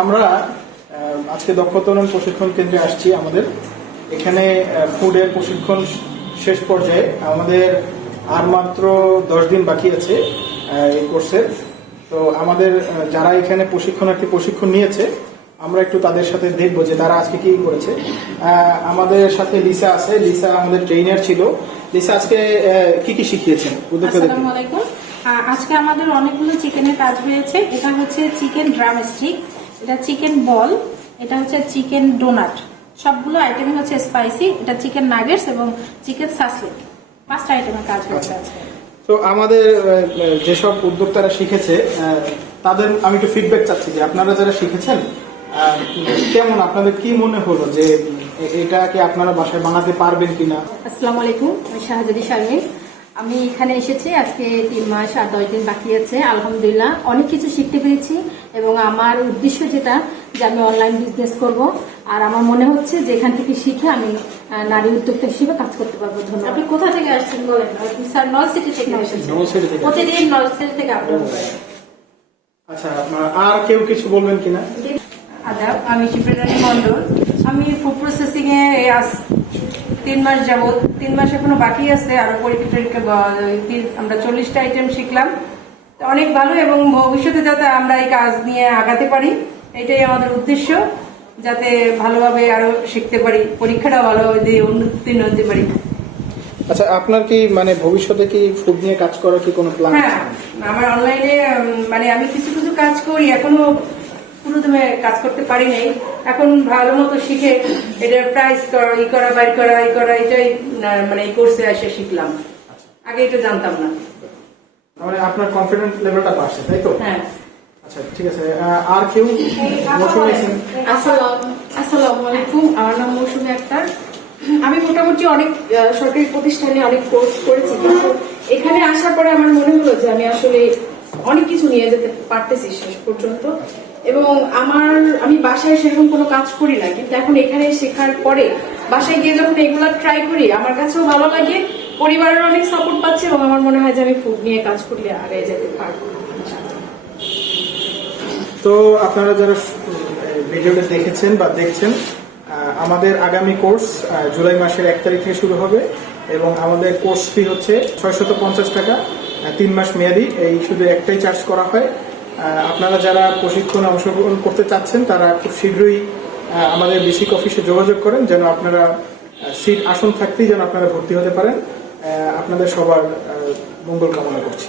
আমরা আজকে দক্ষতা উন্নয়ন প্রশিক্ষণ কেন্দ্রে আসছি আমাদের। এখানে ফুডের প্রশিক্ষণ শেষ পর্যায়ে আমাদের আর মাত্র দশ দিন বাকি আছে এই কোর্সের। তো আমাদের যারা এখানে প্রশিক্ষণার্থী প্রশিক্ষণ নিয়েছে আমরা একটু তাদের সাথে দেখব যে তারা আজকে কি করেছে। আমাদের সাথে লিসা আছে। লিসা আমাদের ট্রেনার ছিল। লিসা আজকে কি কি শিখিয়েছেন? আহ, আজকে আমাদের অনেকগুলো চিকেনের কাজ হয়েছে। এটা হচ্ছে চিকেন ড্রাম স্টিক এটা চিকেন বল এটা হচ্ছে চিকেন ডোনাট। সবগুলো আইটেম হচ্ছে স্পাইসি এটা চিকেন নাগেটস এবং চিকেন সাসলিক পাঁচটা আইটেমের কাজ হয়েছে আজকে। তো আমাদের যেসব উদ্যোক্তারা শিখেছে তাদের আমি একটু ফিডব্যাক চাচ্ছি যে আপনারা যারা শিখেছেন কেমন আপনাদের কি মনে হলো যে এটাকে আপনারা বাসায় বানাতে পারবেন কিনা? আসসালামু আলাইকুম আমি শাহজাদি শারমিন। আমি এখানে এসেছি আজকে তিন মাস আর দশ দিন বাকি আছে আলহামদুলিল্লাহ। অনেক কিছু শিখতে পেরেছি এবং আমার উদ্দেশ্য যেটা যে আমি অনলাইন বিজনেস করব। আর আমার মনে হচ্ছে যে এখান থেকে শিখে আমি নারী উদ্যোক্তা হিসেবে কাজ করতে পারব। ধন্যবাদ। আপনি কোথা থেকে আসছেন বলেন? স্যার নল সিটি থেকে এসেছেন। প্রতিদিন সিটি থেকে আপলোড আচ্ছা আর কেউ কিছু বলবেন কিনা? আদাব আমি শিপ্রেদানি মন্ডল আমি ফুড প্রসেসিং এ তিন মাস যাবত তিন মাস এখনও বাকি আছে আরও পরীক্ষা টরীক্ষা আমরা চল্লিশটা আইটেম শিখলাম। অনেক ভালো এবং ভবিষ্যতে যাতে আমরা এই কাজ নিয়ে আগাতে পারি এটাই আমাদের উদ্দেশ্য যাতে ভালোভাবে আরও শিখতে পারি পরীক্ষাটা ভালোভাবে দিয়ে উন্নতি হতে পারি। আচ্ছা আপনার কি মানে ভবিষ্যতে কি ফুড নিয়ে কাজ করার কি কোনো প্ল্যান হ্যাঁ আমার অনলাইনে মানে আমি কিছু কিছু কাজ করি এখনও পুরোদমে কাজ করতে পারি নাই। এখন ভালো মতো শিখে এটার প্রাইস করা ই করা বাইর করা ই করা এটাই মানে এই কোর্সে এসে শিখলাম। আগে এটা জানতাম না। মানে আপনার কনফিডেন্স লেভেলটা বাড়ছে তাই তো? হ্যাঁ। আচ্ছা ঠিক আছে। আর কেউ আসসালাম আসসালামু আলাইকুম। আমার নাম মৌসুমী আক্তার। আমি মোটামুটি অনেক আহ, সরকারি প্রতিষ্ঠানে অনেক কোর্স করেছি কিন্তু এখানে আসার পরে আমার মনে হলো যে আমি আসলে অনেক কিছু নিয়ে যেতে পারতেছি শেষ পর্যন্ত। এবং আমার, আমি বাসায় সেরকম কোনো কাজ করি না, কিন্তু এখন এখানে শেখার পরে বাসায় গিয়ে যখন এগুলা ট্রাই করি, আমার কাছেও ভালো লাগে, পরিবারের অনেক সাপোর্ট পাচ্ছে এবং আমার মনে হয় যে আমি ফুড নিয়ে কাজ করলে আগে যেতে পারব তো আপনারা যারা ভিডিওটা দেখেছেন বা দেখছেন আমাদের আগামী কোর্স জুলাই মাসের এক তারিখ থেকে শুরু হবে এবং আমাদের কোর্স ফি হচ্ছে ছয়শত পঞ্চাশ টাকা। তিন মাস মেয়াদি, এই শুধু একটাই চার্জ করা হয়। আপনারা যারা প্রশিক্ষণে অংশগ্রহণ করতে চাচ্ছেন, তারা খুব শীঘ্রই আমাদের বিসিক অফিসে যোগাযোগ করেন, যেন আপনারা সিট আসন থাকতেই যেন আপনারা ভর্তি হতে পারেন। আপনাদের সবার মঙ্গল কামনা করছি।